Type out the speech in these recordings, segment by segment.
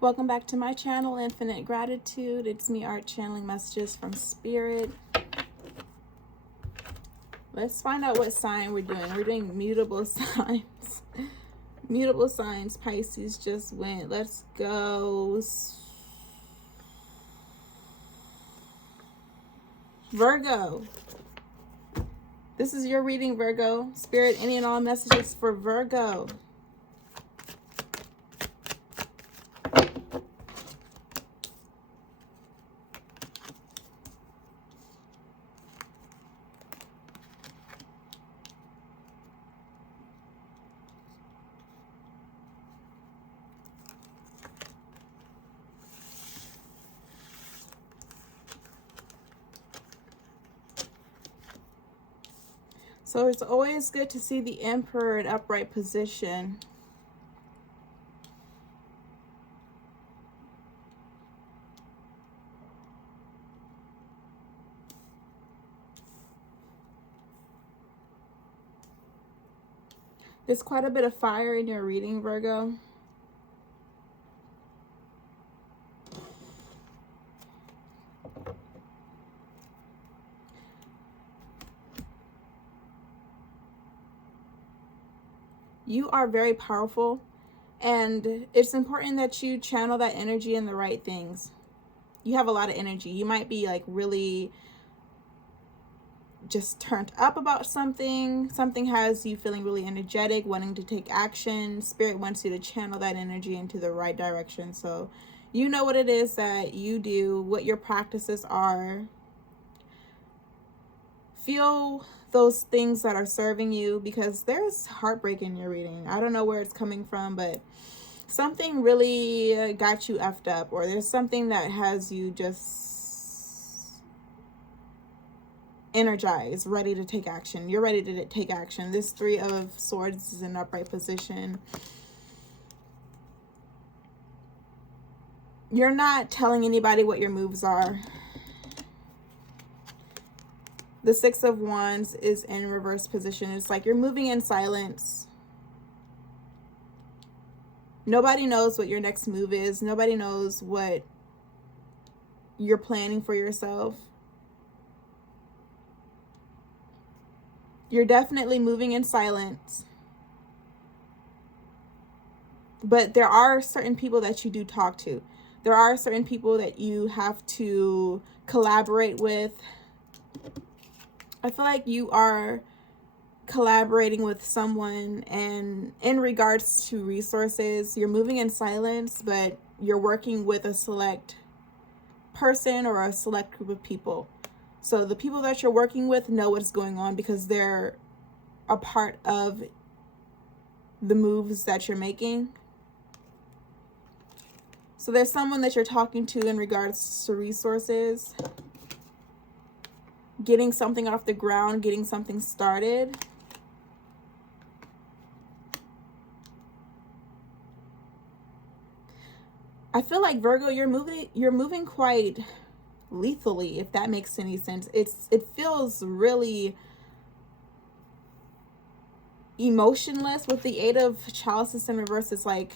Welcome back to my channel, Infinite Gratitude. It's me, Art, channeling messages from Spirit. Let's find out what sign we're doing. We're doing mutable signs. Mutable signs. Pisces just went. Let's go. Virgo. This is your reading, Virgo. Spirit, any and all messages for Virgo. So it's always good to see the Emperor in upright position. There's quite a bit of fire in your reading, Virgo. You are very powerful, and it's important that you channel that energy in the right things. You have a lot of energy. You might be like really just turned up about something. Something has you feeling really energetic, wanting to take action. Spirit wants you to channel that energy into the right direction. So you know what it is that you do, what your practices are. Feel those things that are serving you, because there's heartbreak in your reading. I don't know where it's coming from, but something really got you effed up, or there's something that has you just energized, ready to take action. You're ready to take action. This Three of Swords is in upright position. You're not telling anybody what your moves are. The Six of Wands is in reverse position. It's like you're moving in silence. Nobody knows what your next move is. Nobody knows what you're planning for yourself. You're definitely moving in silence. But there are certain people that you do talk to. There are certain people that you have to collaborate with. I feel like you are collaborating with someone, and in regards to resources, you're moving in silence, but you're working with a select person or a select group of people. So the people that you're working with know what's going on, because they're a part of the moves that you're making. So there's someone that you're talking to in regards to resources, getting something off the ground, getting something started. I feel like, Virgo, you're moving quite lethally, if that makes any sense. It feels really emotionless with the Eight of Chalices in reverse. It's like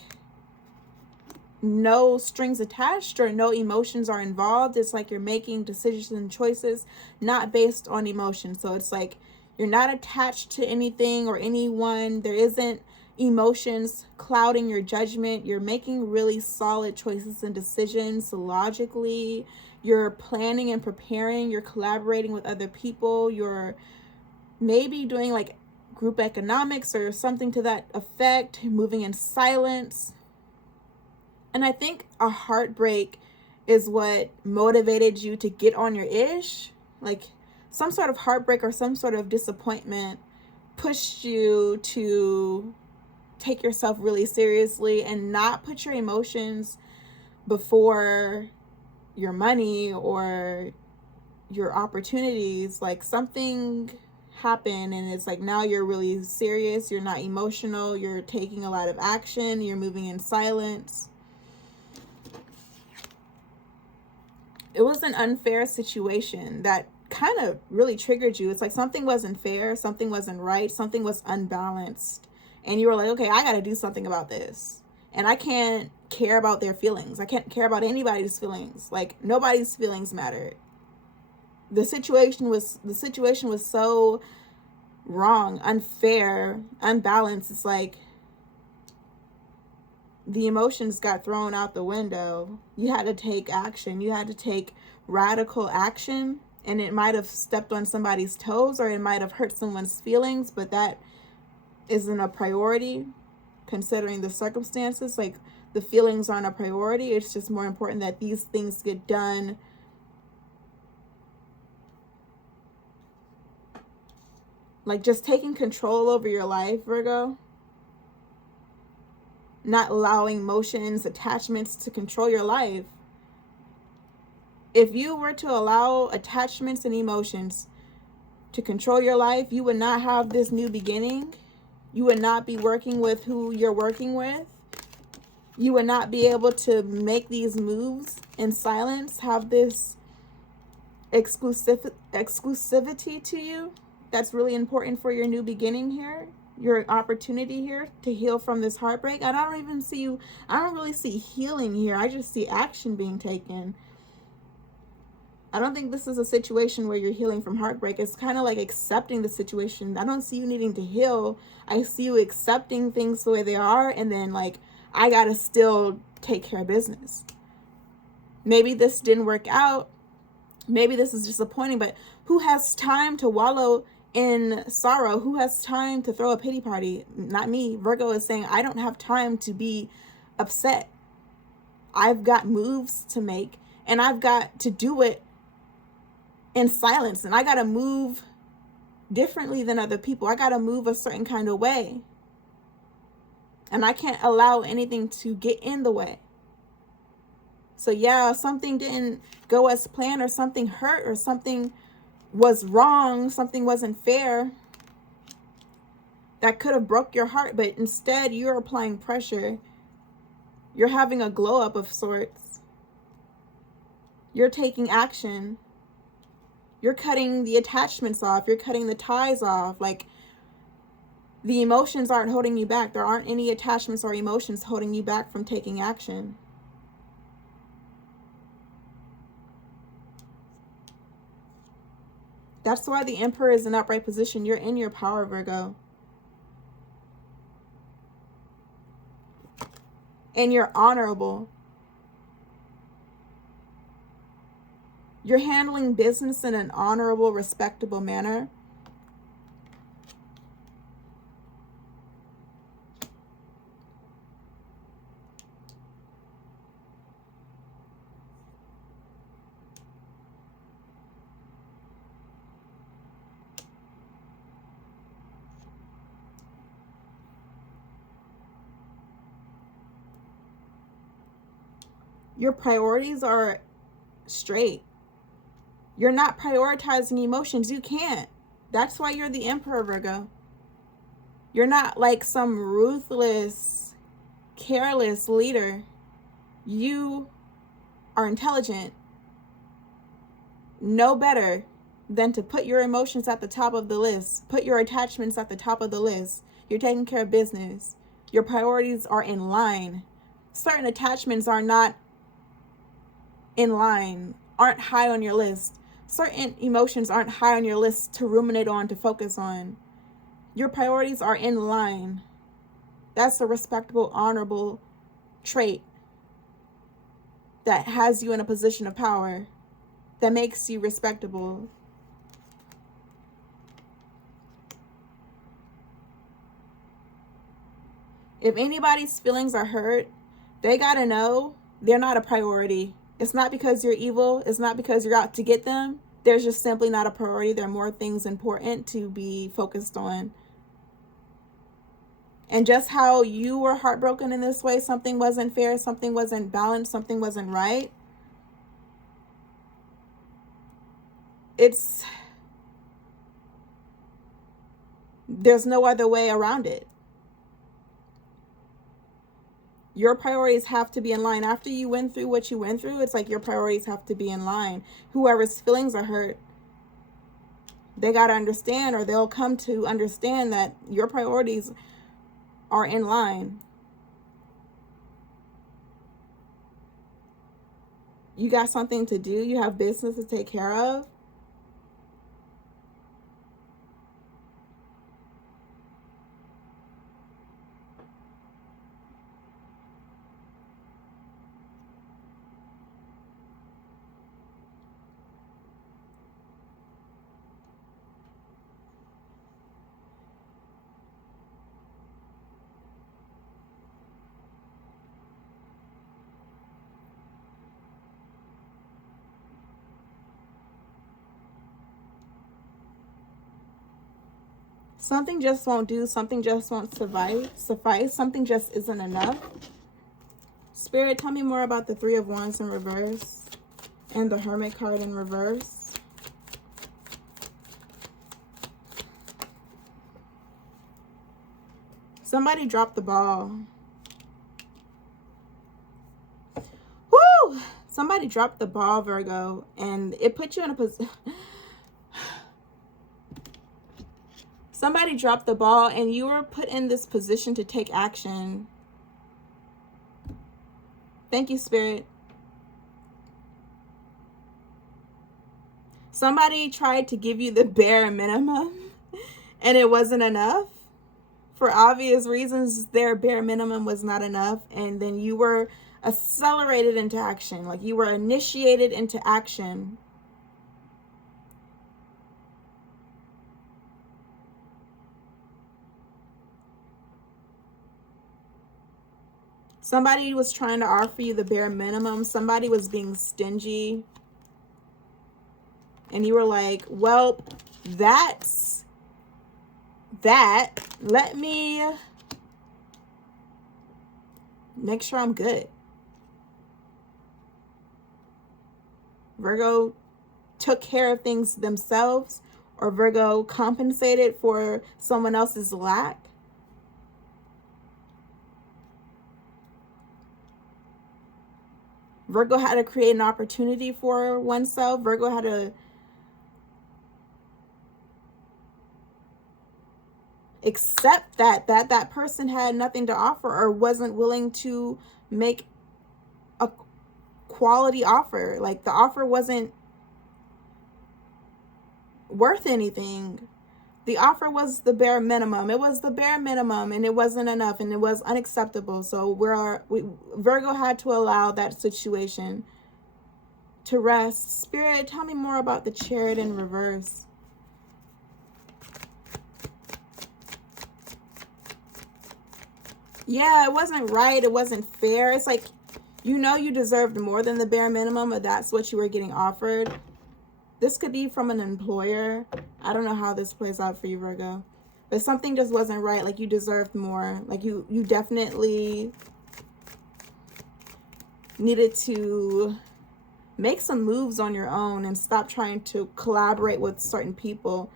no strings attached, or no emotions are involved. It's like you're making decisions and choices not based on emotion. So it's like you're not attached to anything or anyone. There isn't emotions clouding your judgment. You're making really solid choices and decisions logically. You're planning and preparing. You're collaborating with other people. You're maybe doing like group economics or something to that effect, moving in silence. And I think a heartbreak is what motivated you to get on your ish. Like some sort of heartbreak or some sort of disappointment pushed you to take yourself really seriously and not put your emotions before your money or your opportunities. Like something happened, and it's like now you're really serious. You're not emotional. You're taking a lot of action. You're moving in silence. It was an unfair situation that kind of really triggered you. It's like something wasn't fair, something wasn't right, something was unbalanced. And you were like, okay, I got to do something about this. And I can't care about their feelings. I can't care about anybody's feelings. Like, nobody's feelings matter. The situation was so wrong, unfair, unbalanced. It's like the emotions got thrown out the window. You had to take action. You had to take radical action, and it might have stepped on somebody's toes, or it might have hurt someone's feelings, but that isn't a priority considering the circumstances. Like, the feelings aren't a priority. It's just more important that these things get done like just taking control over your life, Virgo. Not allowing emotions, attachments to control your life. If you were to allow attachments and emotions to control your life, you would not have this new beginning. You would not be working with who you're working with. You would not be able to make these moves in silence, have this exclusivity to you. That's really important for your new beginning here, your opportunity here to heal from this heartbreak. And I don't really see healing here. I just see action being taken. I don't think this is a situation where you're healing from heartbreak. It's kind of like accepting the situation. I don't see you needing to heal. I see you accepting things the way they are, and then like, I gotta still take care of business. Maybe this didn't work out. Maybe this is disappointing, but who has time to wallow in sorrow? Who has time to throw a pity party? Not me. Virgo is saying, I don't have time to be upset. I've got moves to make, and I've got to do it in silence, and I got to move differently than other people. I got to move a certain kind of way, and I can't allow anything to get in the way. So yeah, something didn't go as planned, or something hurt, or something was wrong, something wasn't fair that could have broke your heart, but instead you're applying pressure. You're having a glow up of sorts. You're taking action. You're cutting the attachments off. You're cutting the ties off. Like, the emotions aren't holding you back. There aren't any attachments or emotions holding you back from taking action. That's why the Emperor is in upright position. You're in your power, Virgo. And you're honorable. You're handling business in an honorable, respectable manner. Your priorities are straight. You're not prioritizing emotions. You can't. That's why you're the Emperor, Virgo. You're not like some ruthless, careless leader. You are intelligent. Know better than to put your emotions at the top of the list. Put your attachments at the top of the list. You're taking care of business. Your priorities are in line. Certain attachments are not in line, aren't high on your list. Certain emotions aren't high on your list to ruminate on, to focus on. Your priorities are in line. That's a respectable, honorable trait that has you in a position of power, that makes you respectable. If anybody's feelings are hurt, they gotta know they're not a priority. It's not because you're evil. It's not because you're out to get them. There's just simply not a priority. There are more things important to be focused on. And just how you were heartbroken in this way, something wasn't fair, something wasn't balanced, something wasn't right. There's no other way around it. Your priorities have to be in line. After you went through what you went through, it's like your priorities have to be in line. Whoever's feelings are hurt, they got to understand, or they'll come to understand that your priorities are in line. You got something to do. You have business to take care of. Something just won't do. Something just won't suffice. Something just isn't enough. Spirit, tell me more about the Three of Wands in reverse and the Hermit card in reverse. Somebody dropped the ball. Woo! Somebody dropped the ball, Virgo, and it put you in a position. Somebody dropped the ball and you were put in this position to take action. Thank you, Spirit. Somebody tried to give you the bare minimum and it wasn't enough. For obvious reasons, their bare minimum was not enough. And then you were accelerated into action. Like you were initiated into action. Somebody was trying to offer you the bare minimum. Somebody was being stingy. And you were like, well, that's that. Let me make sure I'm good. Virgo took care of things themselves, or Virgo compensated for someone else's lack. Virgo had to create an opportunity for oneself. Virgo had to accept that person had nothing to offer or wasn't willing to make a quality offer. Like the offer wasn't worth anything. The offer was the bare minimum. It was the bare minimum and it wasn't enough and it was unacceptable. So Virgo had to allow that situation to rest. Spirit, tell me more about the Chariot in reverse. Yeah, it wasn't right. It wasn't fair. It's like, you know, you deserved more than the bare minimum, but that's what you were getting offered. This could be from an employer. I don't know how this plays out for you, Virgo. But something just wasn't right. Like you deserved more. Like you definitely needed to make some moves on your own and stop trying to collaborate with certain people.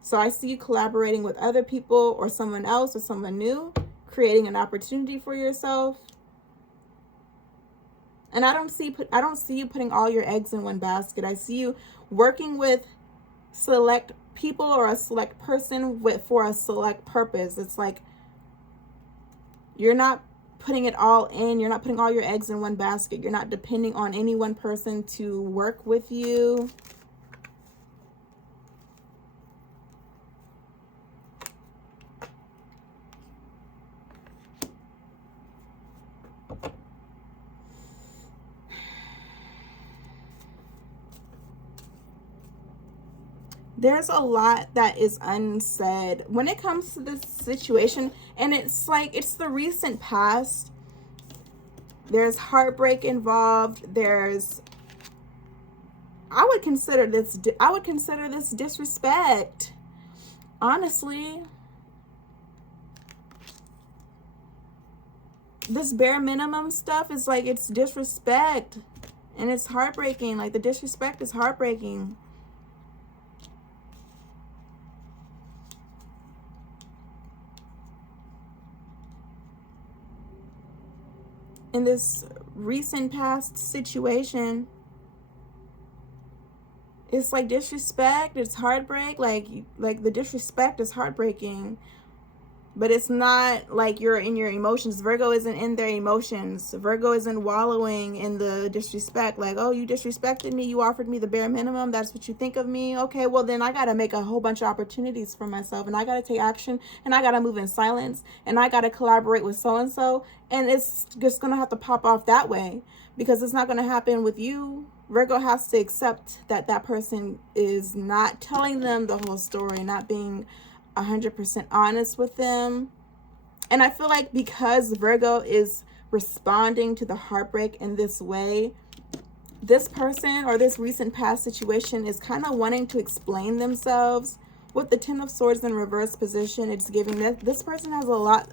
So I see you collaborating with other people or someone else or someone new, creating an opportunity for yourself. And I don't see you putting all your eggs in one basket. I see you working with select people or a select person for a select purpose. It's like you're not putting it all in. You're not putting all your eggs in one basket. You're not depending on any one person to work with you. There's a lot that is unsaid when it comes to this situation, and it's like it's the recent past. There's heartbreak involved. I would consider this disrespect. Honestly, this bare minimum stuff is like it's disrespect, and it's heartbreaking. Like the disrespect is heartbreaking. In this recent past situation, it's like disrespect, it's heartbreak, like the disrespect is heartbreaking. But it's not like you're in your emotions. Virgo isn't in their emotions. Virgo isn't wallowing in the disrespect. Like, oh, you disrespected me. You offered me the bare minimum. That's what you think of me. Okay, well, then I got to make a whole bunch of opportunities for myself. And I got to take action. And I got to move in silence. And I got to collaborate with so-and-so. And it's just going to have to pop off that way. Because it's not going to happen with you. Virgo has to accept that that person is not telling them the whole story. Not being 100% honest with them. And I feel like because Virgo is responding to the heartbreak in this way, this person or this recent past situation is kind of wanting to explain themselves. With the Ten of Swords in reverse position, it's giving that this person has a lot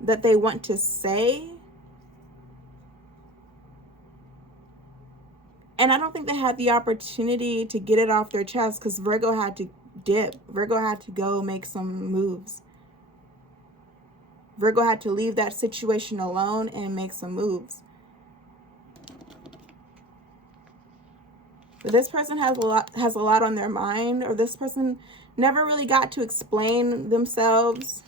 that they want to say. And I don't think they had the opportunity to get it off their chest because Virgo had to dip. Virgo had to go make some moves. Virgo had to leave that situation alone and make some moves. But this person has a lot on their mind, or this person never really got to explain themselves,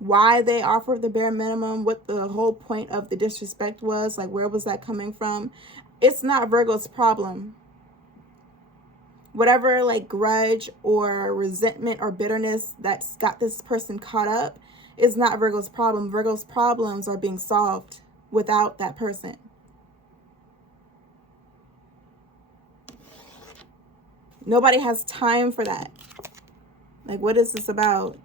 why they offered the bare minimum, what the whole point of the disrespect was, like where was that coming from. It's not Virgo's problem. Whatever like grudge or resentment or bitterness that's got this person caught up is not Virgo's problem. Virgo's problems are being solved without that person. Nobody has time for that. Like, what is this about?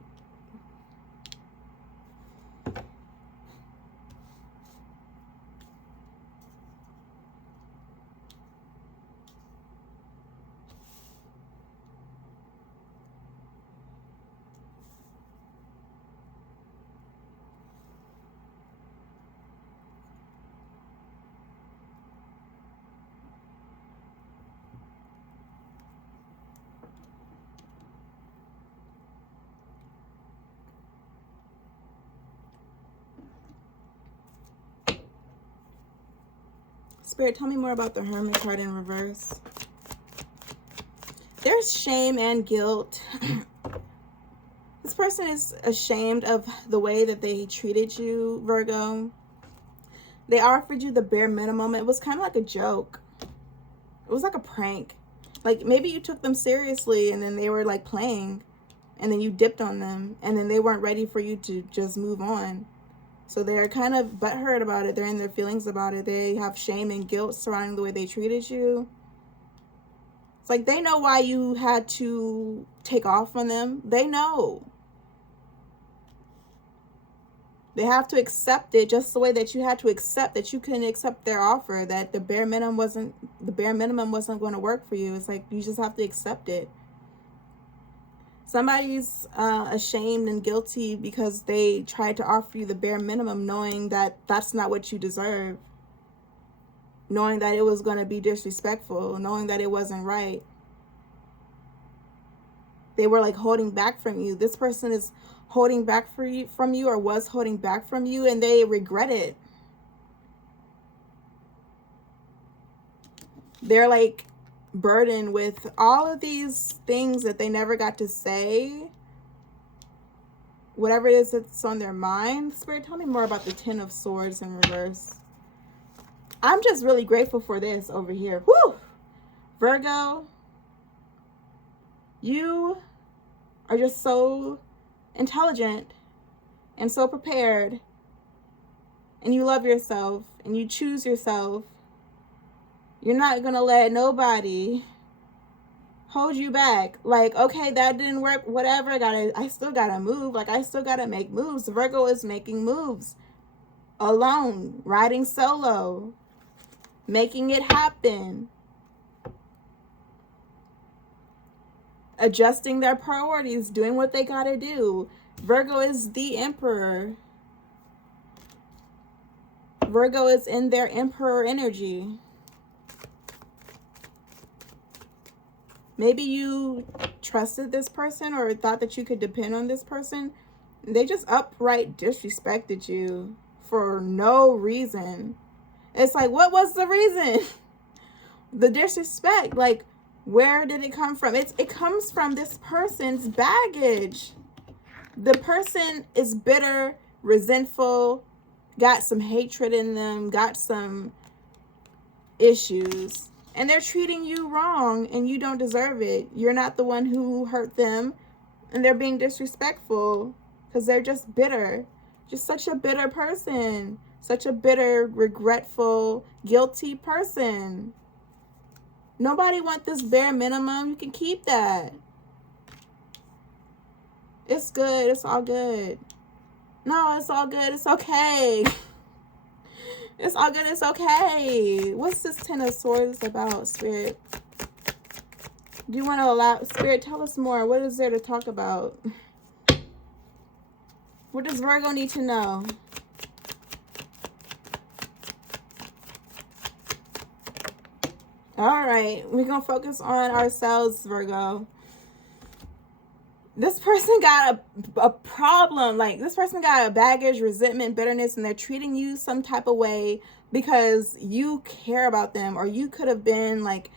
Spirit, tell me more about the Hermit card in reverse. There's shame and guilt. This person is ashamed of the way that they treated you, Virgo. They offered you the bare minimum. It was kind of like a joke. It was like a prank. Like maybe you took them seriously and then they were like playing and then you dipped on them and then they weren't ready for you to just move on. So they're kind of butthurt about it. They're in their feelings about it. They have shame and guilt surrounding the way they treated you. It's like they know why you had to take off on them. They know. They have to accept it just the way that you had to accept that you couldn't accept their offer, that the bare minimum wasn't going to work for you. It's like you just have to accept it. Somebody's ashamed and guilty because they tried to offer you the bare minimum knowing that that's not what you deserve. Knowing that it was going to be disrespectful. Knowing that it wasn't right. They were like holding back from you. This person is holding back from you or was holding back from you and they regret it. They're like burdened with all of these things that they never got to say. Whatever it is that's on their mind. Spirit, tell me more about the Ten of Swords in reverse. I'm just really grateful for this over here. Woo! Virgo, you are just so intelligent and so prepared. And you love yourself and you choose yourself. You're not going to let nobody hold you back. Like, okay, that didn't work. Whatever. I still got to move. Like, I still got to make moves. Virgo is making moves. Alone. Riding solo. Making it happen. Adjusting their priorities. Doing what they got to do. Virgo is the Emperor. Virgo is in their Emperor energy. Maybe you trusted this person or thought that you could depend on this person. They just outright disrespected you for no reason. It's like, what was the reason? The disrespect, like, where did it come from? It comes from this person's baggage. The person is bitter, resentful, got some hatred in them, got some issues, and they're treating you wrong and you don't deserve it. You're not the one who hurt them, and they're being disrespectful because they're just bitter. Just such a bitter person. Such a bitter, regretful, guilty person. Nobody wants this bare minimum. You can keep that. It's good. It's all good. No, it's all good. It's okay. It's all good. It's okay. What's this Ten of Swords about, Spirit? Do you want to allow... Spirit, tell us more. What is there to talk about? What does Virgo need to know? All right. We're going to focus on ourselves, Virgo. This person got a problem. Like, this person got a baggage, resentment, bitterness, and they're treating you some type of way because you care about them, or you could have been like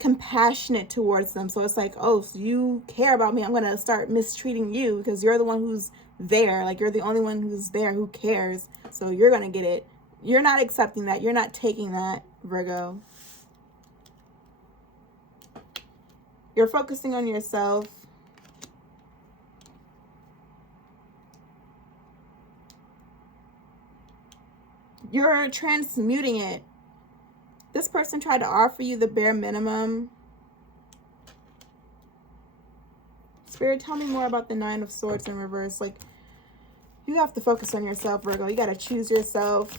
compassionate towards them. So it's like, oh, so you care about me, I'm going to start mistreating you because you're the one who's there. Like, you're the only one who's there who cares. So you're going to get it. You're not accepting that. You're not taking that, Virgo. You're focusing on yourself. You're transmuting it. This person tried to offer you the bare minimum. Spirit, tell me more about the Nine of Swords in reverse. Like, you have to focus on yourself, Virgo. You got to choose yourself.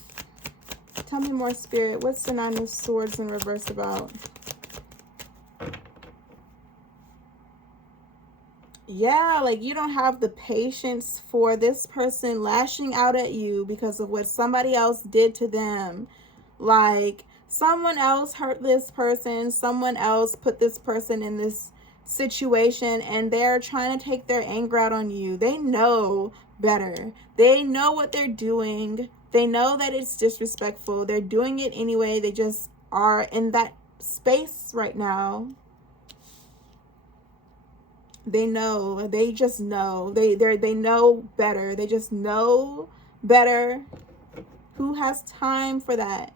Tell me more, Spirit. What's the Nine of Swords in reverse about? Yeah, like, you don't have the patience for this person lashing out at you because of what somebody else did to them. Like, someone else hurt this person, someone else put this person in this situation, and they're trying to take their anger out on you. They know better. They know what they're doing. They know that it's disrespectful. They're doing it anyway. They just are in that space right now. They know. They just know. They know better. They just know better. Who has time for that?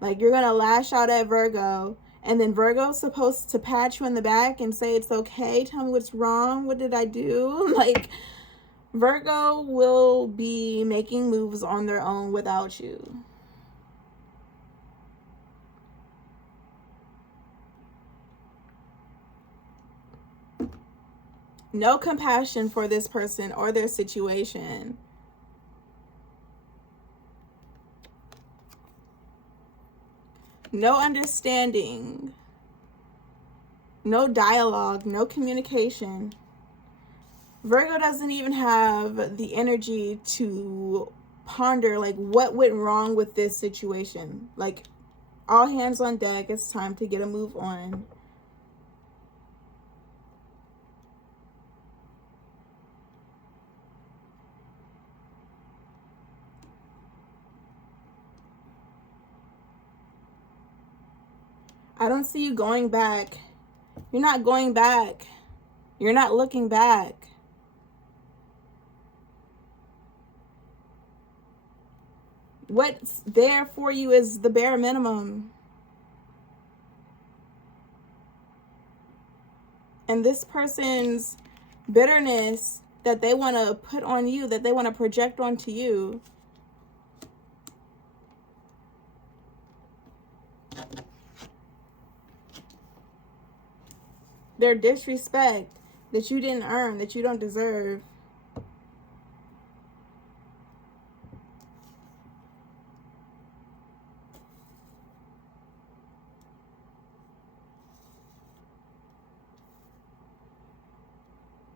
Like, you're going to lash out at Virgo, and then Virgo's supposed to pat you on the back and say it's okay. Tell me what's wrong. What did I do? Like, Virgo will be making moves on their own without you. No compassion for this person or their situation. No understanding. No dialogue. No communication. Virgo doesn't even have the energy to ponder, like, what went wrong with this situation. Like, all hands on deck. It's time to get a move on. I don't see you going back. You're not going back. You're not looking back. What's there for you is the bare minimum. And this person's bitterness that they want to put on you, that they want to project onto you, their disrespect that you didn't earn, that you don't deserve.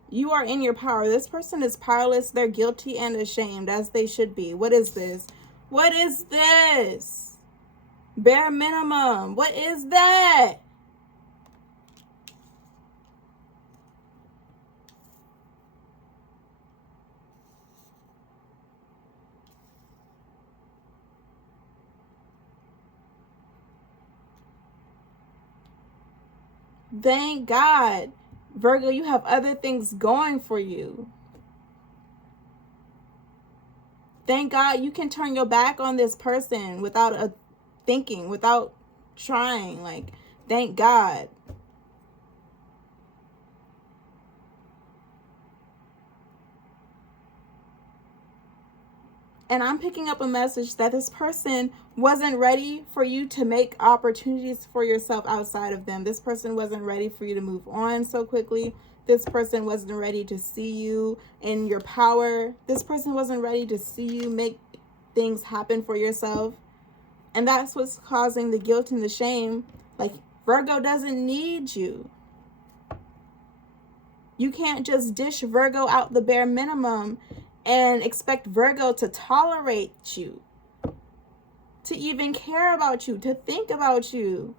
You are in your power. This person is powerless. They're guilty and ashamed, as they should be. What is this? What is this? Bare minimum. What is that? Thank God. Virgo, you have other things going for you. Thank God you can turn your back on this person without a thinking, without trying. Like, thank God. And I'm picking up a message that this person wasn't ready for you to make opportunities for yourself outside of them. This person wasn't ready for you to move on so quickly. This person wasn't ready to see you in your power. This person wasn't ready to see you make things happen for yourself. And that's what's causing the guilt and the shame. Like, Virgo doesn't need you. You can't just dish Virgo out the bare minimum and expect Virgo to tolerate you, to even care about you, to think about you.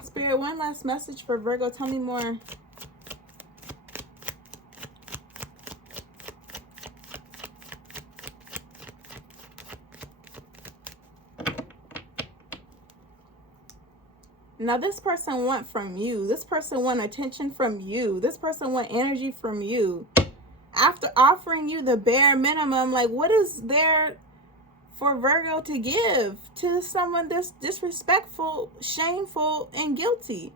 Spirit, one last message for Virgo. Tell me more. Now, this person want from you. This person want attention from you. This person want energy from you. After offering you the bare minimum, like, what is there for Virgo to give to someone that's disrespectful, shameful, and guilty?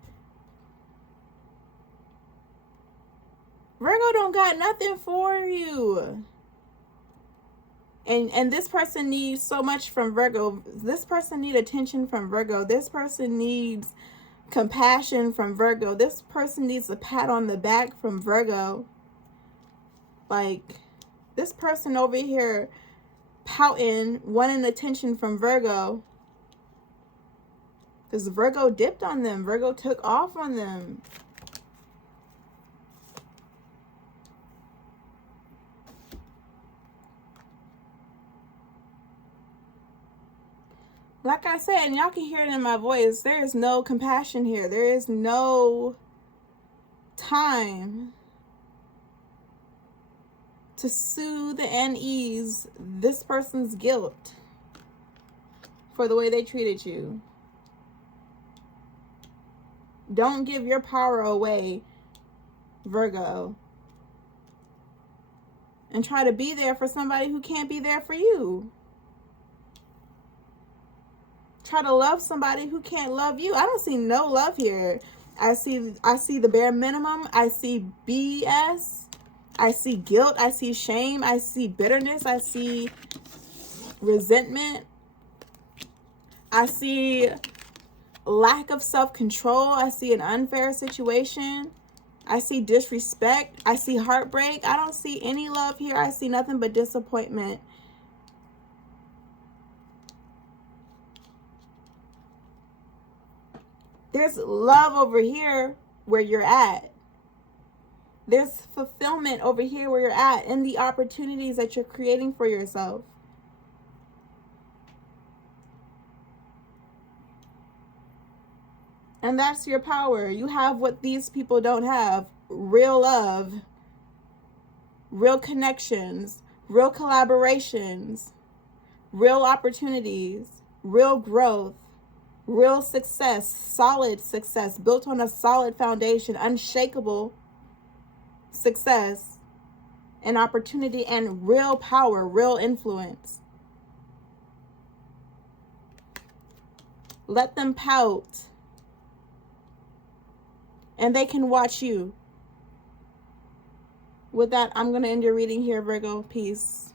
Virgo don't got nothing for you. And this person needs so much from Virgo. This person needs attention from Virgo. This person needs compassion from Virgo. This person needs a pat on the back from Virgo. Like, this person over here pouting, wanting attention from Virgo. Because Virgo dipped on them. Virgo took off on them. Like I said, and y'all can hear it in my voice, there is no compassion here. There is no time to soothe and ease this person's guilt for the way they treated you. Don't give your power away, Virgo, and try to be there for somebody who can't be there for you. Try to love somebody who can't love you. I don't see no love here. I see the bare minimum. I see BS. I see guilt. I see shame. I see bitterness. I see resentment. I see lack of self-control. I see an unfair situation. I see disrespect. I see heartbreak. I don't see any love here. I see nothing but disappointment. There's love over here where you're at. There's fulfillment over here where you're at in the opportunities that you're creating for yourself. And that's your power. You have what these people don't have. Real love, real connections, real collaborations, real opportunities, real growth, real success, solid success, built on a solid foundation, unshakable success and opportunity, and real power, real influence. Let them pout, and they can watch you. With that, I'm going to end your reading here, Virgo. Peace.